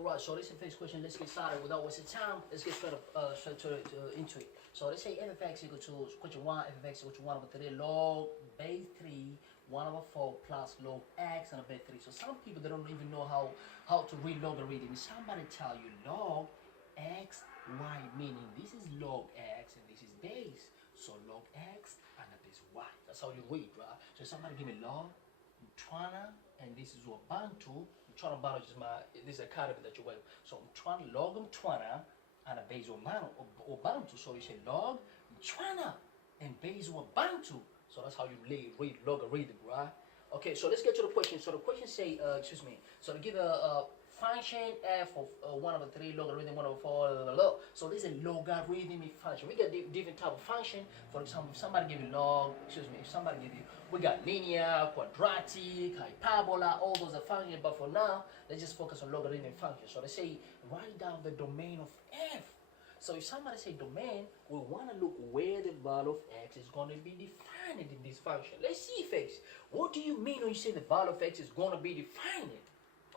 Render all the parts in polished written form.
Alright, so this is the first question. Let's get started without wasting time. Let's get straight into it. So let's say f of x equal to question 1, f of x equal to 1 over 3 log base 3, 1 over 4 plus log x and a base 3. So some people, they don't even know how to read logarithm. Somebody tell you log x, y, meaning this is log x and this is base. So log x and a base y. That's how you read, right? So somebody give me log, Twana, and this is what Bantu. Twana Bantu is this is a academy that you went. So I'm trying to log Twana and a base or Bantu. So you say log Twana and base or Bantu. So that's how you read logarithm, right? Okay, so let's get to the question. So the question say, so to give a function f of 1 over 3 logarithm 1 over 4, blah, blah, blah. So this is a logarithmic function. We got different type of function. For example, if somebody give you log, if somebody give you, we got linear, quadratic, hyperbola, all those are functions. But for now, let's just focus on logarithmic functions. So they say write down the domain of f. So if somebody say domain, we want to look where the value of x is going to be defined in this function. Let's see, folks. What do you mean when you say the value of x is going to be defined?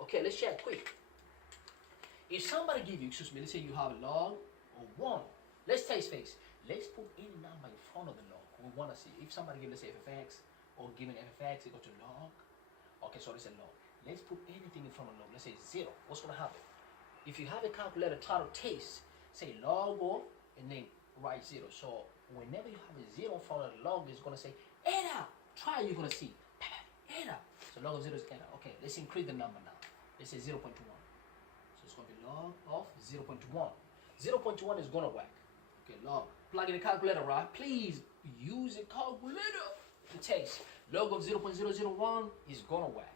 Okay, let's check quick. If somebody give you, let's say you have a log of 1. Let's test face. Let's put any number in front of the log. We want to see. If somebody give, let's say f of x, or given f of x equal to log. Okay, so let's say log. Let's put anything in front of log. Let's say 0. What's going to happen? If you have a calculator, try to test. Say log of, and then write 0. So whenever you have a 0 in front of the log, it's going to say error. Try, you're going to see error. So log of 0 is error. Okay, let's increase the number now. Let's say 0.21. So it's going to be log of 0.1. 0.1 is going to work. Okay, log. Plug in the calculator, right? Please use a calculator to test. Log of 0.001 is going to work.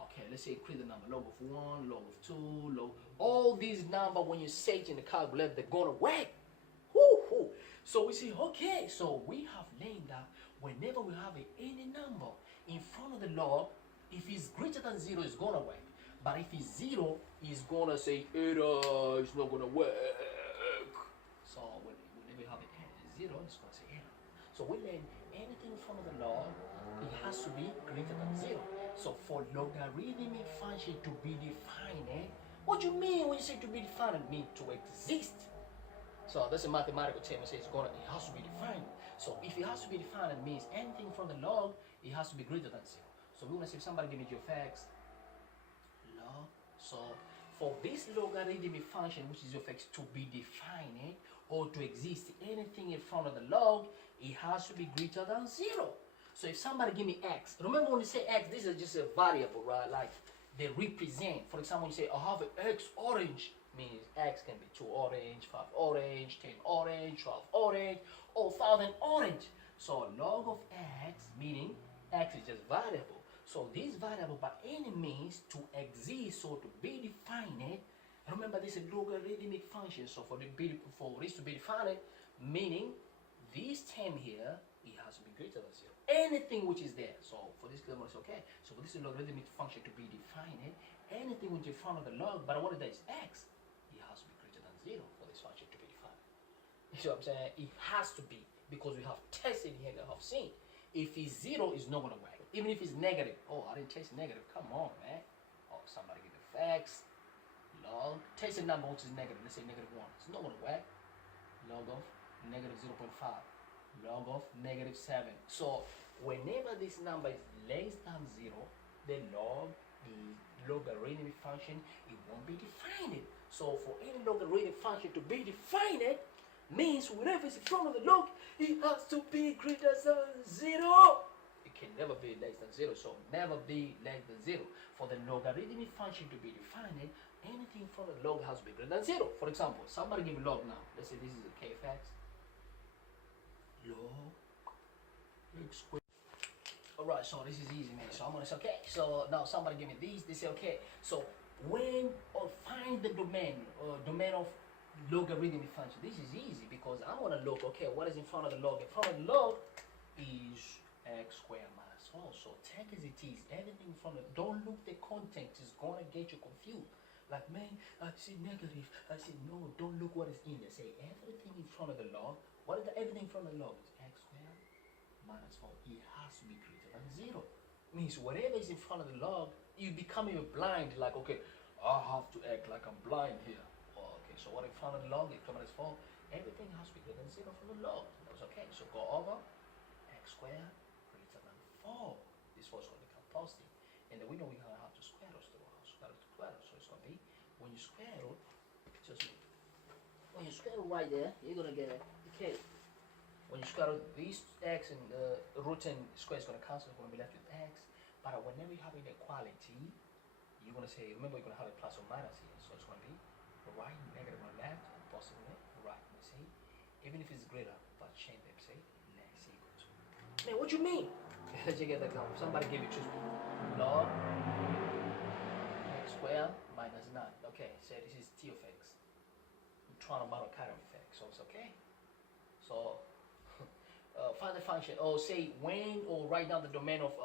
Okay, let's say increase the number. Log of 1, log of 2, log. All these numbers, when you say it in the calculator, they're going to work. Woo-hoo. So we say, okay, so we have learned that whenever we have any number in front of the log, if it's greater than 0, it's going to work. But if it's 0, it's going to say error, it's not going to work. So whenever you have a 0, it's going to say error. So we learn anything in front of the log, it has to be greater than 0. So for logarithmic function to be defined, what do you mean when you say to be defined? It means to exist. So that's a mathematical term. It says it has to be defined. So if it has to be defined, it means anything from the log, it has to be greater than 0. So we want to say if somebody give me g of x, log. So for this logarithmic function, which is g of x, to be defined or to exist, anything in front of the log, it has to be greater than 0. So if somebody give me x, remember when you say x, this is just a variable, right? Like they represent. For example, you say I have an x orange, means x can be 2 orange, 5 orange, 10 orange, 12 orange, or 1,000 orange. So log of x, meaning x is just variable. So this variable by any means to exist or to be defined, remember this is a logarithmic function. So for this to be defined, meaning this term here, it has to be greater than 0. Anything which is there. So for this level, it's okay. So for this logarithmic function to be defined, anything which is in front of the log, but what it is x, it has to be greater than 0 for this function to be defined. You see what I'm saying? It has to be, because we have tested here that have seen. If it's 0, it's not going to work. Even if it's negative. Oh, I didn't test negative. Come on, man. Oh, somebody give it x, log. Test a number which is negative. Let's say negative 1. It's not going to work. Log of negative 0.5. Log of negative 7. So whenever this number is less than 0, the log, the logarithmic function, it won't be defined. So for any logarithmic function to be defined, means whenever it's in front of the log, it has to be greater than 0. It can never be less than 0. So never be less than 0. For the logarithmic function to be defined, anything from the log has to be greater than 0. For example, somebody give a log now. Let's say this is a k of x. Log x squared. Alright, so this is easy, man. So I'm gonna say okay. So now somebody give me these. They say okay. So when or find the domain of logarithmic function. This is easy because I want to look. Okay, what is in front of the log? In front of the log is x squared minus 4. So take as it is. Everything in front of it. Don't look the content. It's gonna get you confused. Like, man, I see negative. I see no. Don't look what is in there. Say everything in front of the log. What is everything from the log? It's x squared minus 4. It has to be greater than 0. Means whatever is in front of the log, you become even blind. Like, okay, I have to act like I'm blind here. Okay, so what in front of the log, x minus 4, everything has to be greater than 0 for the log. That's okay, so go over x squared greater than 4. This 4 is going to become positive. And then we know we're going to have to square root through our square root to square root. So it's going to be, when you square root, just me. When you square root right there, you're going to get a decay. When you square root these x and root and square is going to cancel, it's going to be left with x. But whenever you have inequality, you're going to say, remember you're going to have a plus or minus here. So it's going to be right, negative on left, and positive on right. You see? Even if it's greater, but change them, say, less equal to. Man, what you mean? Let's get that going. Somebody give you choose me. Log x squared minus 9. Okay, so this is t of x. I'm trying to model kind of x, so it's okay. So, find the function, or say when, or write down the domain of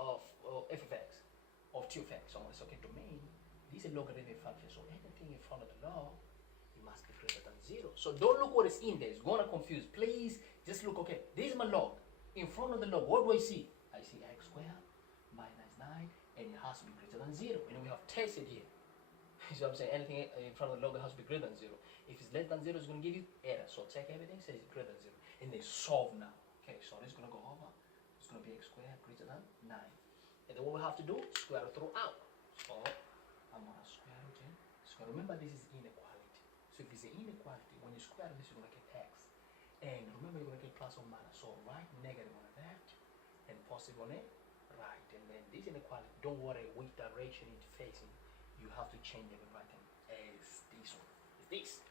f of x, of t of x. So it's okay, domain, these are logarithmic functions, so anything in front of the log, it must be greater than 0. So don't look what is in there, it's gonna confuse. Please, just look, okay, this is my log. In front of the log, what do I see? I see x squared minus 9, and it has to be greater than 0. And we have tested here. So I'm saying anything in front of the log has to be greater than 0. If it's less than 0, it's gonna give you error. So check everything, says it's greater than 0. And then solve now. Okay, so this is going to go over. It's going to be x squared greater than 9. And then what we have to do, square root throughout. So I'm going to square root in. So remember, this is inequality. So if it's an inequality, when you square this, you're going to get x. And remember, you're going to get plus or minus. So right, negative on the left, and positive on the right. And then this inequality, don't worry which direction it's facing. You have to change it and write them as this one. It's this.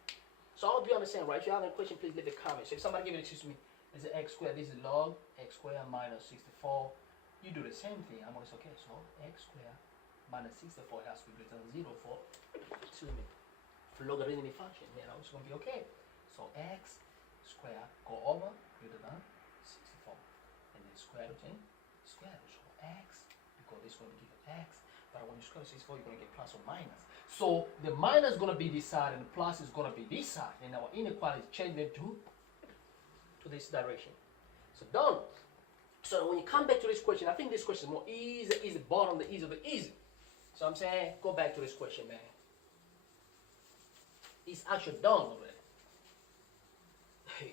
So I hope you understand, right? If you have any question, please leave a comment. So if somebody give it to me, this is x squared, this is log x squared minus 64. You do the same thing. I'm going to say, okay, so x squared minus 64 has to be greater than 0 for, excuse me, for logarithmic function. You know, it's going to be okay. So x squared go over greater than 64. And then square root in square root. So x, because this is going to give you x. But when you square 64, you're going to get plus or minus. So the minus is going to be this side and the plus is going to be this side. And our inequality change them to this direction. So done. So when you come back to this question, I think this question is more easy, bottom, the easy of the easy. So I'm saying, go back to this question, man. It's actually done already.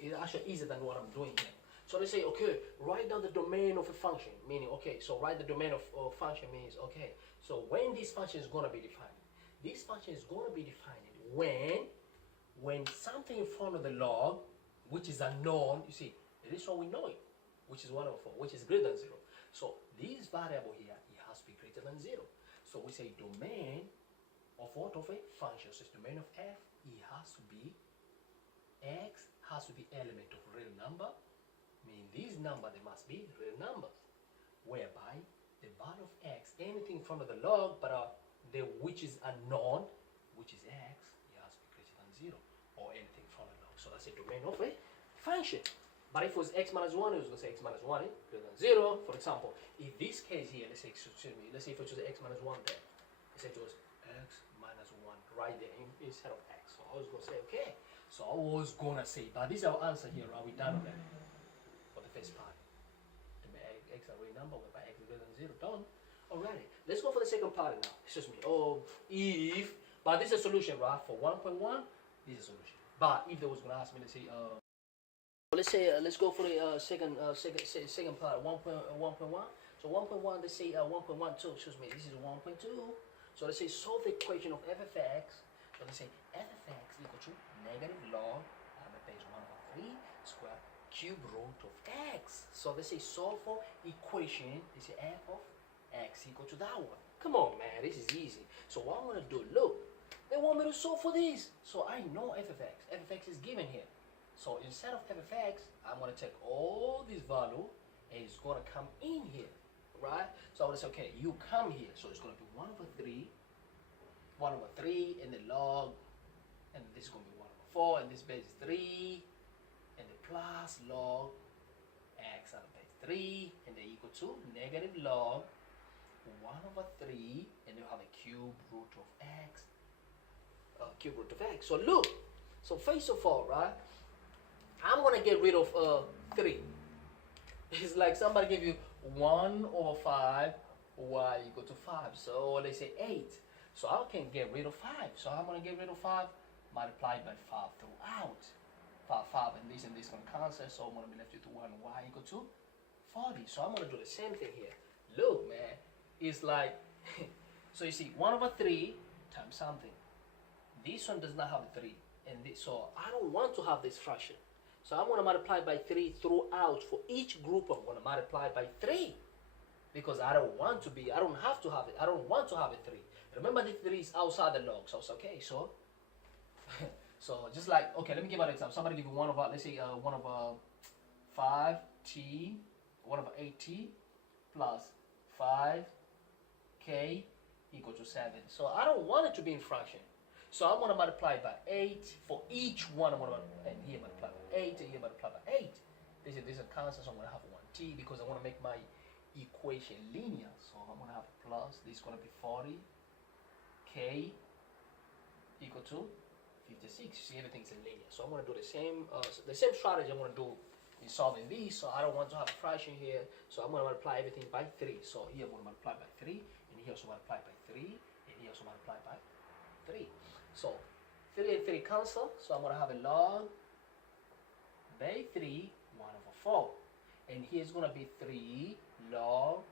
It's actually easier than what I'm doing here. So they say, okay, write down the domain of a function, meaning, okay, so write the domain of function means, okay, so when this function is going to be defined, this function is going to be defined when something in front of the log, which is unknown, you see, this one we know it, which is 1 over 4, which is greater than 0. So this variable here, it has to be greater than 0. So we say domain of what of a function. So it's domain of f, it has to be, x has to be element of real number, meaning these number, they must be real numbers, whereby the value of x, anything in front of the log, but the which is unknown, which is x, it has to be greater than 0, or anything from the log. So that's a domain of a function. But if it was x minus 1, it was going to say x minus 1 greater than 0. For example, in this case here, let's say, excuse me, let's say if it was x minus 1 there, let's say it was x minus 1 right there instead of x. So I was going to say, okay. So I was going to say, but this is our answer here, are we done already? For the first part. X are a real number, whereby x is greater than 0, done. Alrighty, let's go for the second part now. Excuse me. Oh, if, but this is a solution, right? For 1.1, this is a solution. But if they was going to ask me to say, let's go for the second part, 1.1. So 1.1, let's say 1.12, excuse me, this is 1.2. So let's say solve the equation of f of x. So let's say f of x equal to negative log, base 1 over 3 square cube root of x. So let's say solve for equation, let's say f of x equal to that one. Come on, man, this is easy. So what I'm going to do, look, they want me to solve for this. So I know f of x. F of x is given here. So instead of f of x, I'm going to take all this value and it's going to come in here, right? So I'm going to say, okay, you come here. So it's going to be 1 over 3, and the log, and this is going to be 1 over 4, and this base is 3, and the plus log x out of base 3, and they equal to negative log 1 over 3, and you have a cube root of x, So look, so first of all, right, I'm going to get rid of 3. It's like somebody gave you 1 over 5, y equal to 5. So they say 8. So I can get rid of 5. So I'm going to get rid of 5, multiplied by 5 throughout. 5, and this going to cancel, so I'm going to be left with 1, y equal to 40. So I'm going to do the same thing here. Look, man, it's like, so you see, 1 over 3 times something. This one does not have a 3, and this, so I don't want to have this fraction. So I'm going to multiply by 3 throughout. For each group, I'm going to multiply by 3. Because I don't want to be, I don't have to have it. I don't want to have a 3. Remember the 3 is outside the log. So it's okay. So, so just like, okay, let me give an example. Somebody give you 1 over, let's say 1 over 5t, 1 over 8t plus 5k equal to 7. So I don't want it to be in fraction. So I'm going to multiply by 8 for each one. I'm going to, and here multiply by 8, and here multiply by 8. This is a constant, so I'm going to have 1t because I want to make my equation linear. So I'm going to have a plus. This is going to be 40k equal to 56. See, everything's in linear. So I'm going to do the same strategy I'm going to do in solving these. So I don't want to have a fraction here. So I'm going to multiply everything by 3. So here I'm going to multiply by 3, and here also multiply by 3, and here also multiply by 3. So 3 and 3 cancel. So I'm going to have a log by 3, 1 over 4. And here's going to be 3 log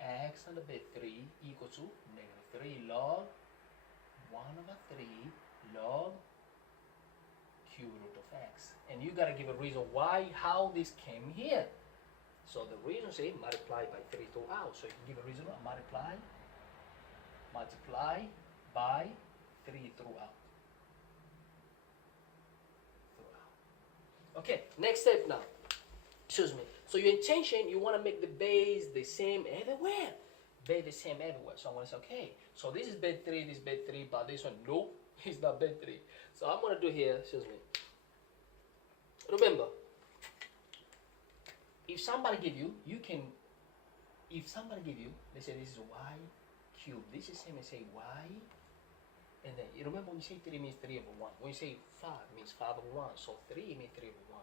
x under by 3 equal to negative 3 log 1 over 3 log cube root of x. And you got to give a reason why, how this came here. So the reason, say, multiply by 3 throughout. So you can give a reason, multiply by 3 throughout. Okay, next step now. Excuse me. So your intention, you want to make the base the same everywhere. Base the same everywhere. So I'm going to say, okay, so this is bed 3, this is bed 3, but this one, no, it's not bed 3. So I'm going to do here, excuse me. Remember, if somebody give you, if somebody give you, let's say this is y cubed, this is same as say y, and then you remember when you say 3 means 3 over 1. When you say 5 means 5 over 1, so 3 means 3 over 1.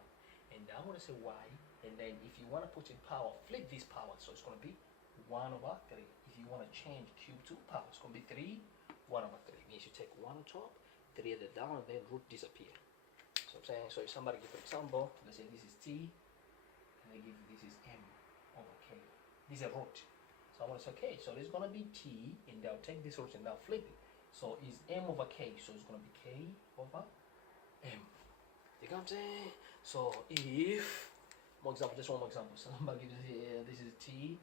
And now I'm going to say y, and then if you want to put in power, flip this power, so it's going to be 1 over 3. If you want to change cube to power, it's going to be 3, 1 over 3. Means you take 1 on top, 3 at the down, and then root disappear. So I'm saying, so if somebody give an example, let's say this is t, and they give this is m over k. This is a root. So I want to say, okay, so there's going to be t, and they'll take this root and now flip it. So it's m over k, so it's going to be k over m. You know what I'm saying? So if, more example, just one more example. So somebody gives here, this is t,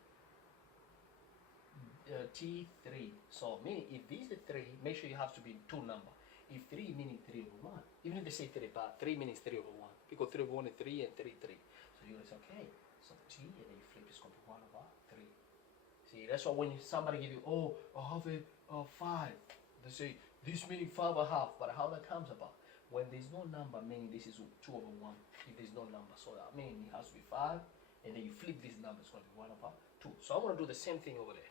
t3. So meaning if this is 3, make sure you have to be 2 number. If 3 meaning 3 over 1, even if they say 3, but 3 means 3 over 1. Because 3 over 1 is 3 and 3, 3. So you're going to say, okay, so t, and then you flip it's going to be 1 over 3. See, that's why when somebody give you, oh, I have a 5. They say, this meaning 5 and a half, but how that comes about? When there's no number, meaning this is 2 over 1. If there's no number, so that means it has to be 5, and then you flip this number, it's going to be 1 over 2. So I'm going to do the same thing over there.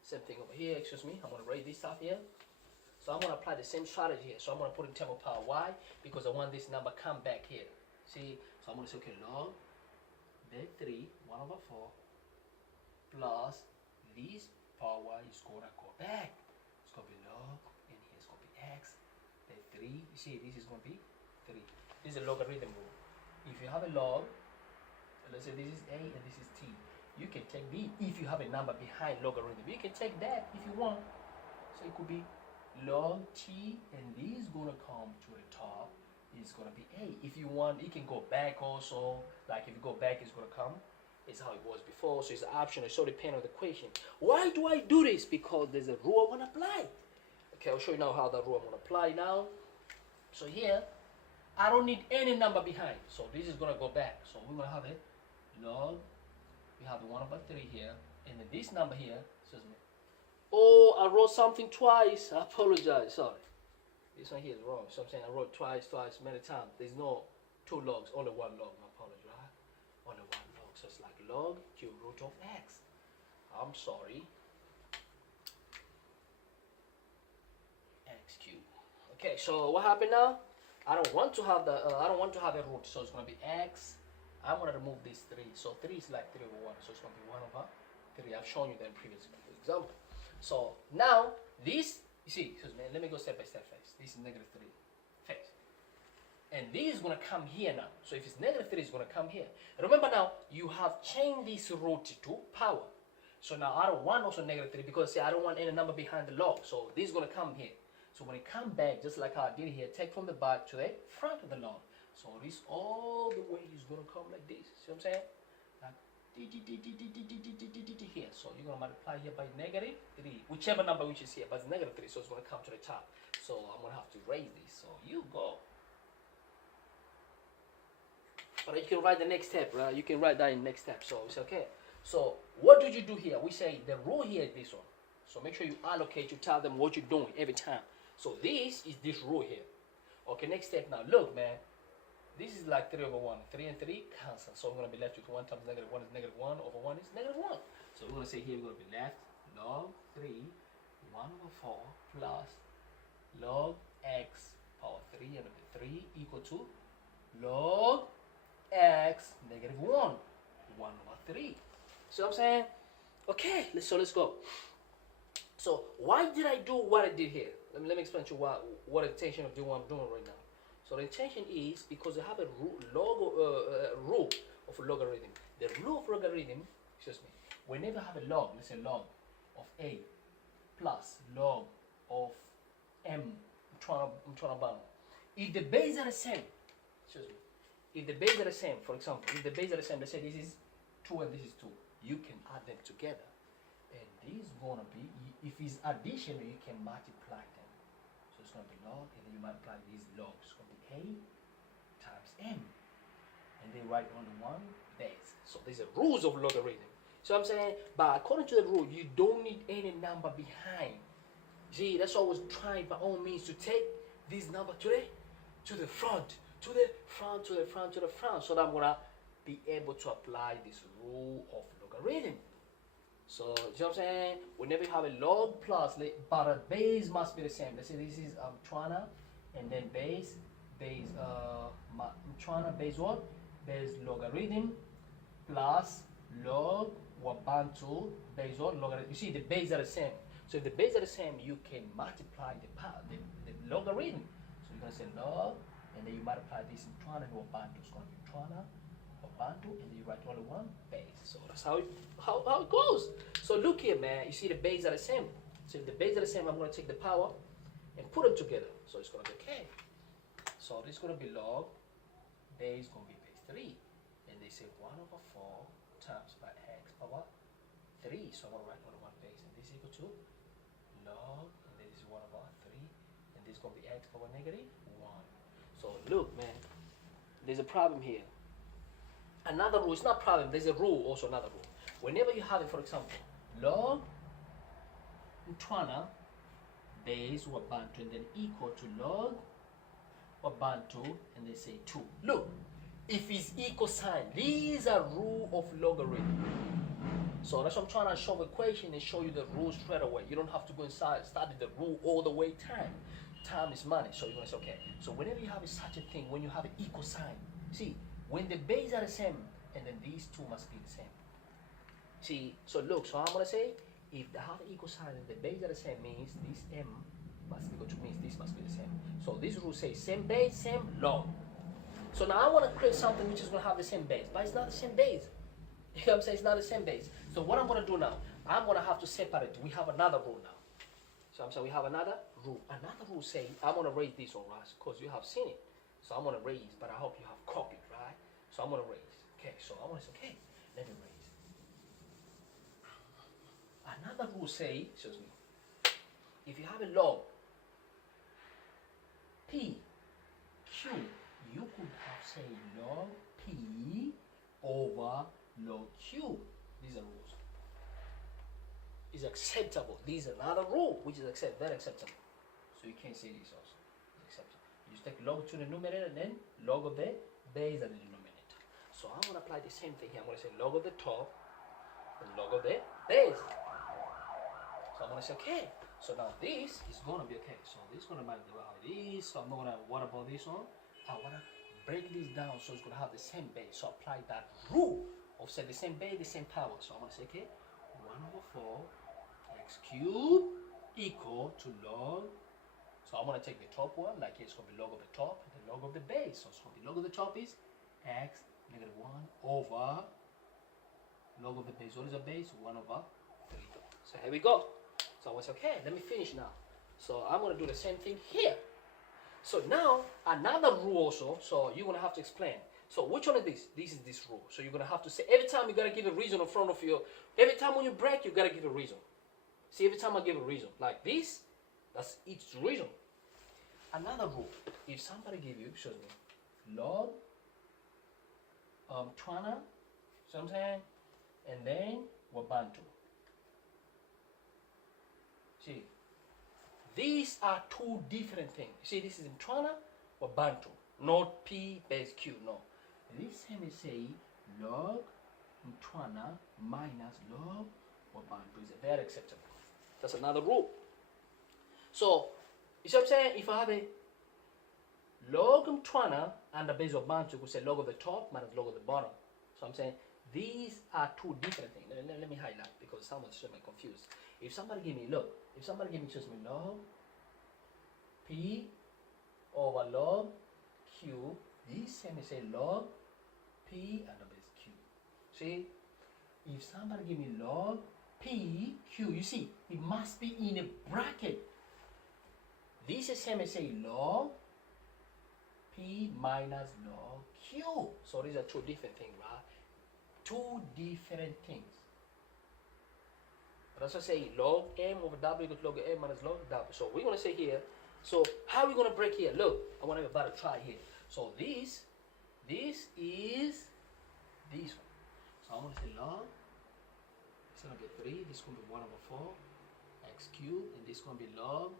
Same thing over here, excuse me. I'm going to write this stuff here. So I'm going to apply the same strategy here. So I'm going to put in term of power y, because I want this number come back here. See, so I'm going to say, okay, log bed 3, 1 over 4, plus this power y is going to go back. It's going to be log, and here it's going to be x. Bed 3, you see, this is going to be 3. This is a logarithm rule. If you have a log, let's say this is a and this is t, you can take b. If you have a number behind logarithm, you can take that if you want. So it could be log t, and this is going to come to the top. It's going to be a. If you want, you can go back also. Like if you go back, it's going to come. It's how it was before. So it's an option. It so depends on the equation. Why do I do this? Because there's a rule I want to apply. Okay, I'll show you now how that rule I'm going to apply now. So here, I don't need any number behind. So this is going to go back. So we're going to have it log. We have the 1 over 3 here, and then this number here, excuse me. Oh, I wrote something twice. I apologize. Sorry. This one here is wrong. So I'm saying I wrote twice, many times. There's no 2 logs, only 1 log. I apologize. Only 1 log. So it's like log cube root of x. I'm sorry. X cube. Okay, so what happened now? I don't want to have the I don't want to have a root, so it's going to be x. I'm going to remove this 3. So 3 is like 3 over 1, so it's going to be 1 over 3. I've shown you that in previous example. So now this, you see, excuse me, let me go step by step first. This is negative 3 first. And this is going to come here now. So if it's negative 3, it's going to come here. Remember now, you have changed this root to power. So now I don't want also negative 3 because see, I don't want any number behind the log. So this is going to come here. So when it comes back, just like how I did here, take from the back to the front of the log. So this all the way is going to come like this. See what I'm saying? Like here. So you're going to multiply here by negative 3. Whichever number which is here, but it's negative 3. So it's going to come to the top. So I'm going to have to raise this. So you go. But you can write the next step, right? You can write that in next step. So it's okay. So what do you do here? We say the rule here is this one. So make sure you allocate, you tell them what you're doing every time. So this is this rule here. Okay, next step now. Look, man. This is like 3 over 1. 3 and 3 cancel. So we're going to be left with 1 times negative 1 is negative 1 over 1 is negative 1. So we're going to say here we're going to be left log 3 1 over 4 plus log x power 3 and 3 equal to log x negative 1 over 3. See what I'm saying? Okay, let's go. So why did I do what I did here? Let me explain to you what the intention of doing what I'm doing right now. So the intention is because I have a rule of a logarithm. The rule of logarithm, excuse me, whenever I have a log, let's say log of a plus log of m, I'm trying to bound. If the base are the same, excuse me, if the base are the same, for example, if the base are the same, let's say this is 2 and this is 2, you can add them together. And this is going to be, if it's addition, you can multiply them. So it's going to be log, and then you multiply these logs. It's going to be a times m. And then write only one base. So these are rules of logarithm. So I'm saying, but according to the rule, you don't need any number behind. See, that's why I was trying by all means to take this number to the front, to the front, to the front, to the front, so that I'm gonna be able to apply this rule of logarithm. So, you know what I'm saying? Whenever you have a log plus, but a base must be the same. Let's say this is Trana, and then base, Trana, base what? Base logarithm plus log Wabantu, base what? Logarithm. You see, the base are the same. So if the base are the same, you can multiply the logarithm. So you're going to say log, and then you multiply this in Trana and Wabantu. It's going to be Trana, Wabantu, and then you write only one base. So that's how it goes. So look here, man. You see the base are the same. So if the base are the same, I'm going to take the power and put them together. So it's going to be okay. So this is going to be log, base is going to be base 3. And they say 1 over 4 times by x power 3. So I'm going to write only one base. And this is equal to log, and then this is 1 over 3. And this is going to be x power negative 1. So look, man, there's a problem here. Another rule, it's not problem, there's a rule, also another rule. Whenever you have it, for example, log Trana base Wabantu and then equal to log Wabantu and they say 2. Look, if it's equal sign, these are rule of logarithm. So that's what I'm trying to show equation and show you the rule straight away. You don't have to go inside, study the rule all the way time. Time is money. So you're going to say, okay, so whenever you have such a thing, when you have an equal sign, see, when the base are the same, and then these two must be the same. See, so look, so I'm going to say, if they have equal sign and the base are the same, means this m must be equal to, means this must be the same. So this rule says same base, same log. So now I want to create something which is going to have the same base, but it's not the same base. You know what I'm saying? It's not the same base. So what I'm going to do now, I'm going to have to separate. We have another rule now. So I'm saying we have another rule. Another rule saying, I'm going to raise this one, right? Because you have seen it. So I'm going to raise, but I hope you have copied, right? So I'm going to raise. Okay, so I'm going to say, okay, let me raise. Another rule say, excuse me, if you have a log P, Q, you could have say log P over log Q. These are rules. Is acceptable. These are another rule which is very acceptable. So you can't say this also. It's acceptable. You just take log to the numerator and then log of the base at the denominator. So I'm going to apply the same thing here. I'm going to say log of the top and log of the base. So I'm going to say, okay. So now this is going to be okay. So this is going to multiply by this. So I'm not going to, what about this one? I want to break this down so it's going to have the same base. So apply that rule of say the same base, the same power. So I'm going to say, okay, 1 over 4 x x cubed equal to log. So I'm going to take the top one, like it's going to be log of the top and the log of the base. So it's going to be log of the top is x negative 1 over log of the base. What is the base? 1 over 3. So here we go. So I was okay, let me finish now. So I'm going to do the same thing here. So now another rule also, so you're going to have to explain. So which one is this? This is this rule. So you're going to have to say, every time you got to give a reason in front of you. Every time when you break, you got to give a reason. See, every time I give a reason, like this, that's each reason. Another rule, if somebody give you, shows me, log 20, see what I'm saying? And then Wabantu. See, these are two different things. See, this is in Twana or Bantu, not P base Q, no. This time we say log Twana minus log or Bantu is very acceptable. That's another rule. So, you see what I'm saying? If I have a log Twana and the base of Bantu, we say log of the top minus log of the bottom. So I'm saying these are two different things. Let me highlight because someone's showing me confused. If somebody give me, look, if somebody give me just me log P over log Q, this same say log P and the base Q. See, if somebody give me log P Q, you see, it must be in a bracket. This is same as say log P minus log Q. So these are two different things, right? Two different things. But that's what I say log M over W equals log M minus log W. So we're going to say here, so how are we going to break here? Look, I want everybody to try here. So this is this one. So I'm going to say log, it's going to be 3, this is going to be 1 over 4, x cubed, and this is going to be log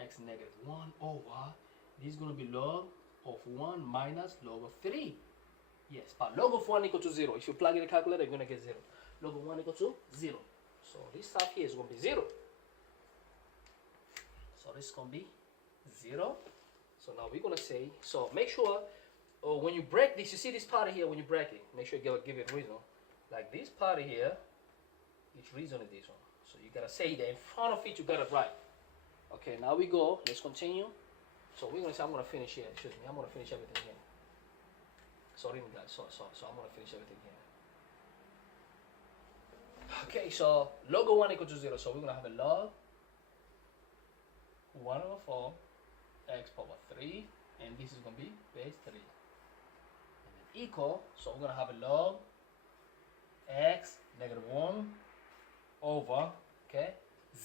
x negative 1 over, this is going to be log of 1 minus log of 3. Yes, but log of 1 equal to 0. If you plug in the calculator, you're going to get 0. Log of 1 equal to 0. So this stuff here is going to be 0. So this is going to be 0. So now we're going to say, so make sure when you break this, you see this part here when you break it, make sure you give it reason. Like this part here, each reason is this one. So you got to say that in front of it, you got to write. Okay, now we go. Let's continue. So we're going to say, I'm going to finish here. Excuse me, I'm going to finish everything here. Sorry guys, so I'm going to finish everything here. Okay, so log of 1 equal to 0. So we're going to have a log 1 over 4 x power 3, and this is going to be base 3. And then equal, so we're going to have a log x negative 1 over, okay,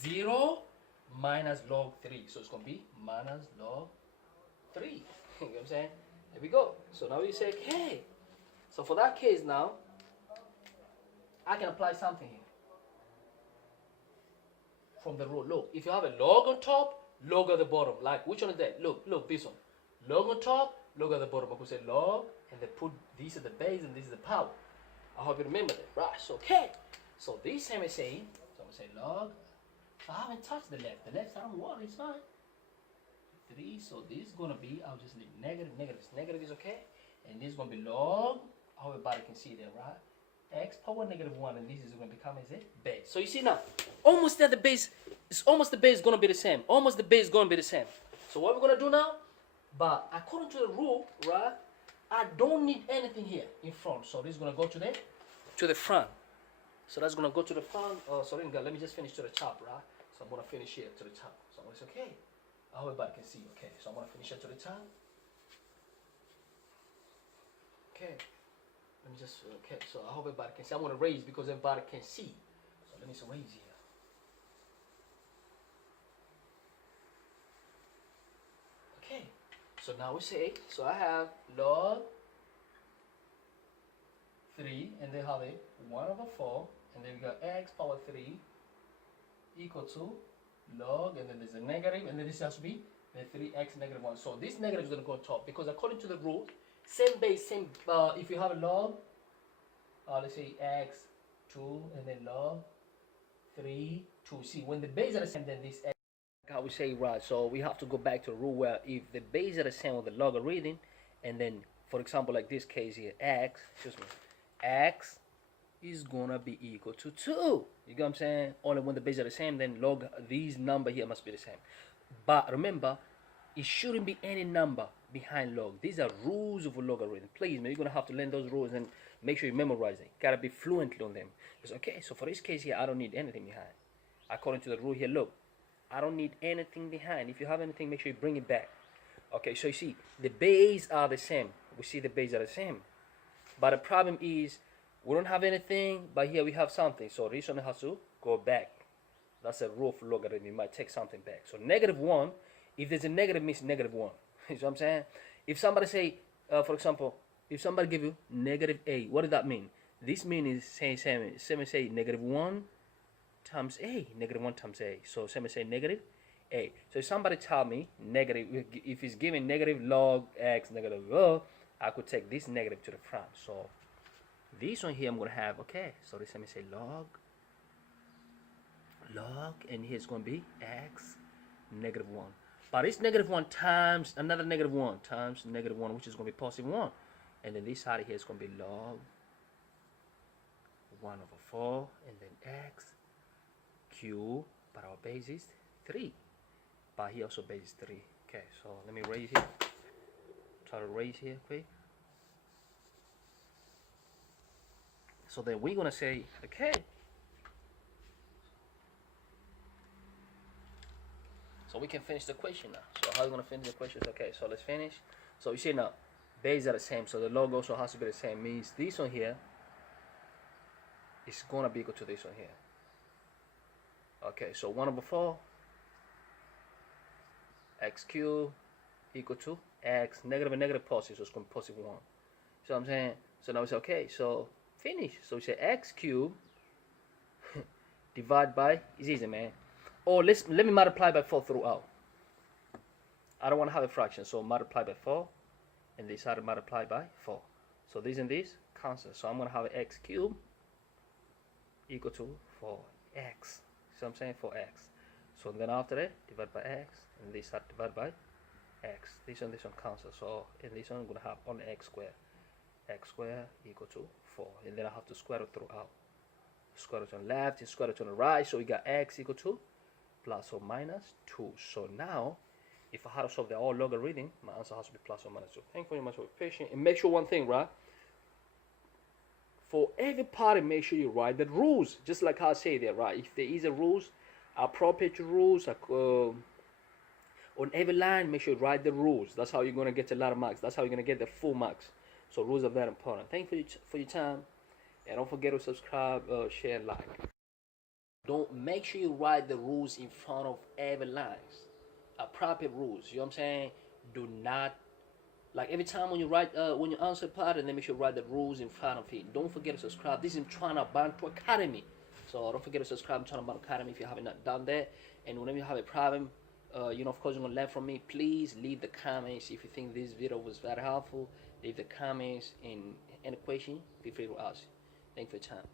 0 minus log 3. So it's going to be minus log 3. You know what I'm saying? There we go. So now we say, okay. So for that case now, I can apply something here. From the rule, look, if you have a log on top, log at the bottom. Like, which one is that? Look, this one. Log on top, log at the bottom. I could say log, and they put this at the base, and this is the power. I hope you remember that. Right, so okay. So this time I say, so I'm going to say log. So I haven't touched the left. The left, I don't want, it's fine. 3, so this is going to be, I'll just leave negative, negative. Negative is okay. And this is going to be log, I hope everybody can see that, right? X power negative 1, and this is going to become as a base. So you see now, almost at the base, it's almost the base going to be the same. Almost the base going to be the same. So what we're going to do now, but according to the rule, right, I don't need anything here in front. So this is going to go to the front. So that's going to go to the front. Oh, sorry, let me just finish to the top, right? So I'm going to finish here to the top. So it's okay. I hope everybody can see. Okay, so I'm going to finish it to the top. Okay. Let me just, okay, so I hope everybody can see. I'm going to raise because everybody can see. So let me just raise here. Okay, so now we say, so I have log 3, and then have a 1 over 4, and then we got x power 3 equal to log, and then there's a negative, and then this has to be the 3x negative 1. So this negative is going to go on top because according to the rule, same base, same, if you have a log, let's say x 2, and then log 3, 2. See, when the base are the same, then this x, how we say, right, so we have to go back to a rule where if the base are the same with the logarithm, and then, for example, like this case here, x, excuse me, x is gonna be equal to 2. You get what I'm saying? Only when the bases are the same, then log these number here must be the same. But remember, it shouldn't be any number behind log. These are rules of a logarithm. Please, man, you're gonna have to learn those rules and make sure you memorize it. Gotta be fluent on them. It's okay. So for this case here, I don't need anything behind. According to the rule here, look, I don't need anything behind. If you have anything, make sure you bring it back. Okay, so you see, the bases are the same. We see the bases are the same. But the problem is, we don't have anything, but here we have something. So this one has to go back. That's a rule for logarithm. You might take something back. So -1, if there's a negative, means -1. You know what I'm saying? If somebody say, for example, if somebody give you -a, what does that mean? This means saying same say -1 times a, -1 times a. So same say -a. So if somebody tell me negative, if it's given negative log x negative rho, I could take this negative to the front. So this one here I'm gonna have, okay, so this let me say log, and here's gonna be x -1. But it's -1 times another -1 times -1, which is gonna be +1. And then this side here is gonna be log 1/4, and then x cubed, but our base is 3. But here also base is 3. Okay, so let me raise here. Try to raise here quick. So then we're gonna say, okay. So we can finish the question now. So how are we gonna finish the questions? Okay, so let's finish. So you see now, bases are the same, so the log also has to be the same. Means this one here is gonna be equal to this one here. Okay, so 1/4 x cubed equal to x negative and negative positive, so it's going to be +1. So I'm saying, so now we say, okay, so finish. So we say x cubed divided by, it's easy, man. Or let me multiply by 4 throughout. I don't want to have a fraction, so multiply by 4, and this side multiply by 4. So this and this cancel. So I'm going to have x cubed equal to 4x. So I'm saying 4x. So then after that, divide by x, and this side divide by x. This one cancel. So in this one, I'm going to have only x squared. X squared equal to 4. And then I have to square it throughout. Square root on the left and square root on the right. So we got x equal to plus or minus 2. So now, if I had to solve the all logarithm, my answer has to be plus or minus 2. Thank you very much for your patience. And make sure one thing, right? For every part, make sure you write the rules. Just like how I say there, right? If there is a rules, appropriate rules, on every line, make sure you write the rules. That's how you're going to get a lot of marks. That's how you're going to get the full marks. So rules are very important. Thank you for your time. And don't forget to subscribe, share, and like. Don't make sure you write the rules in front of every lines. Appropriate rules. You know what I'm saying? Do not, like every time when you write, when you answer part, and then make sure you write the rules in front of it. Don't forget to subscribe. This is Tryna Bantu Academy. So don't forget to subscribe to Tryna Bantu Academy if you haven't done that. And whenever you have a problem, you know, of course, you're gonna learn from me. Please leave the comments if you think this video was very helpful. Leave the comments, and any question, feel free to ask. Thank you for your time.